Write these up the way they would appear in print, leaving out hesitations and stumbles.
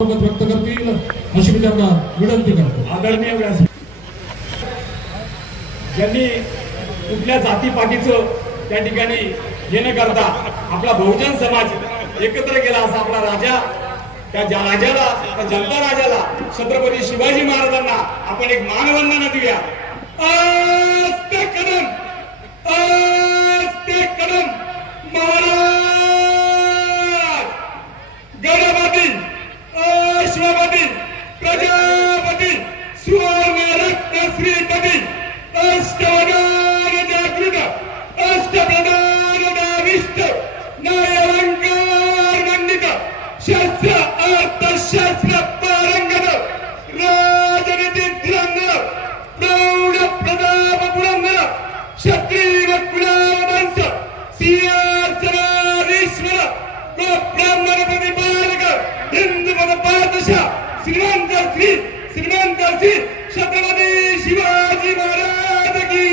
व्यक्त करतील अशी मी त्यांना विनंती करतो. आदरणीय व्यास ज्यांनी कुठल्या जातीपातीचं त्या ठिकाणी हे न करता आपला बहुजन समाज एकत्र केला असा आपला राजा त्या राजाला त्या जनता राजाला छत्रपती शिवाजी महाराजांना आपण एक मानवंदना देऊया. आस्ते कदम महाराज गणपती अश्वपती प्रजापती सुवर्णरत्न श्रीपती अष्टवदान जागृत अष्टप्रधान दाविष्ट न्यायालंकार मंडित शास्त्र अर्थशास्त्र पारंगत राजनीती धुरंधर प्रौढ प्रताप पुरंदर क्षत्रिय कुलावंश सिंहासनाधीश्वर ब्राह्मण प्रतिपालक हिंदू मत पादशाह श्रीमंत श्री छत्रपती शिवाजी महाराज की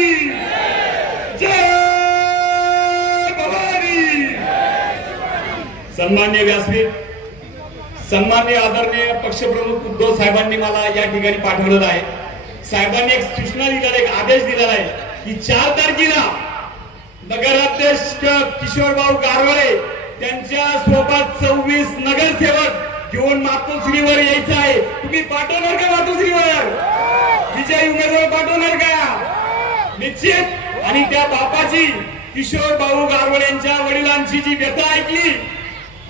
जय भवानी. सन्मान्य व्यासपीठ, सन्मान्य आदरणीय पक्षप्रमुख उद्धव साहेबांनी मला या ठिकाणी पाठवलेलं आहे. साहेबांनी एक सूचना दिलेला एक आदेश दिलेला आहे की 4 तारखेला नगराध्यक्ष किशोरभाऊ गारवडे त्यांच्या सोबत 26 नगरसेवक घेऊन मातोश्रीवर यायचं आहे. तुम्ही पाठवणार का मातोश्रीवर? विजयी उमेदवार पाठवणार का? निश्चित. आणि त्या बापाची किशोर भाऊ गारवडे यांच्या वडिलांची जी व्यथा ऐकली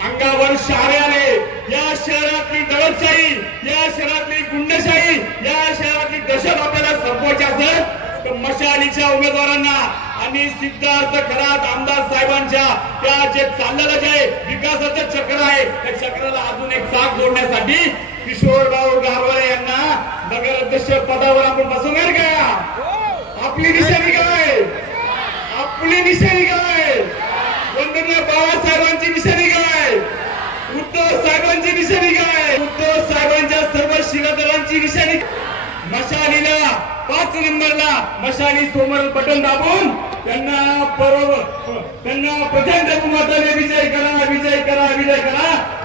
अंगावर शाऱ्याने या शहरातली दडपशाही, या शहरातली गुंडशाही, या शहरातली दहशत आपल्याला संपवायची असेल तर मशालीच्या उमेदवारांना आणि सिद्धार्थ खरात आमदार साहेबांच्या त्या जे चाललेलं जे विकासाचं चक्र आहे त्या चक्राला अजून एक चाक जोडण्यासाठी किशोर भाऊ गारवडे यांना नगराध्यक्ष पदावर आपण बसवणार का? आपली निशाणी काय? आपली निशाणी काय? वंदनीय बाळासाहेबांची निशाणी काय? उद्धव साहेबांची निशाणी काय? उद्धव साहेबांच्या सर्व शिवदलांची निशाणी. मशालीला 5 नंबरला मशाली समोर बटन दाबून त्यांना प्रचंड बहुमताने विजय करा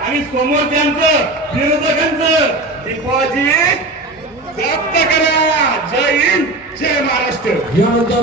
आणि समोर त्यांचं विरोधकांचं डिपॉझिट जप्त करा. जय हिंद, जय महाराष्ट्र. यानंतर